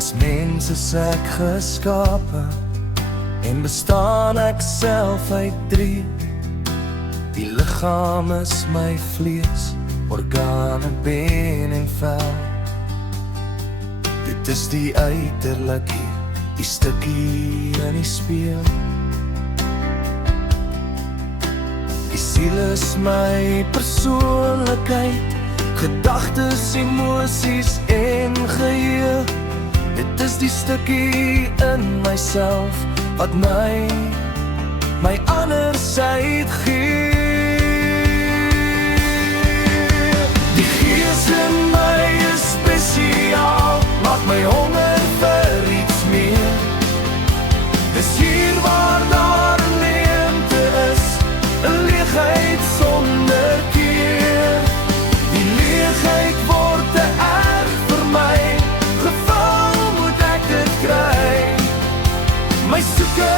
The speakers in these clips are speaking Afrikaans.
As mens is ek geskape en bestaan ek self uit 3. Die liggaam is my vlees, organe, been en vel. Dit is die uiterlik hier, die stukkie in die spieël. Die siel is my persoonlikheid, gedagtes, emosies en geheue. Dit is die stukkie in myself wat my andersheid gee. Die gees in my is spesiaal, maak my honger vir iets meer. Dis hier waar daar 'n leemte is, 'n leegheid sonder keer. Die leegheid word te erg vir my, gevul moet ek dit kry. My soeke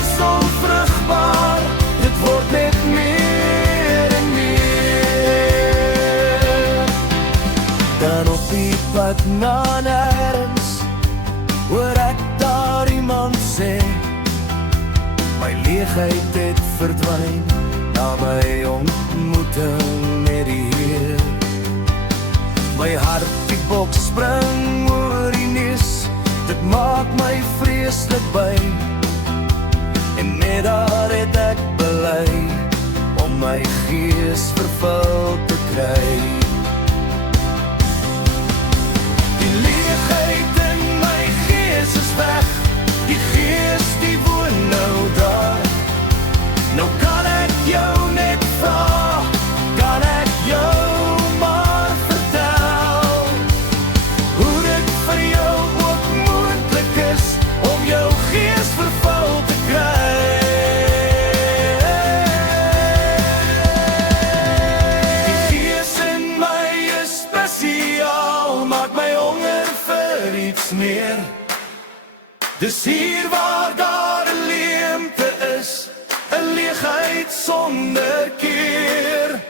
is onvrugbaar, dit word net meer en meer. Dan op die pad na nêrens, hoor ek daar iemand sê, my leegheid het verdwyn na my ontmoeting met die Heer. My hart die bok spring oor die neus, dit maak my vreeslik bang. En net daar het ek bely om my gees vervul te kry. Die leegheid in my gees is weg, die gees die woon nou daar. Nou kan ek jou net vra, kan ek jou maar vertel, hoe dit vir jou ook moontlik is om jou gees vervul te kry. Die gees in my is spesiaal, maak my honger vir iets meer. Dis hier waar daar 'n leemte is, 'n leegheid sonder keer.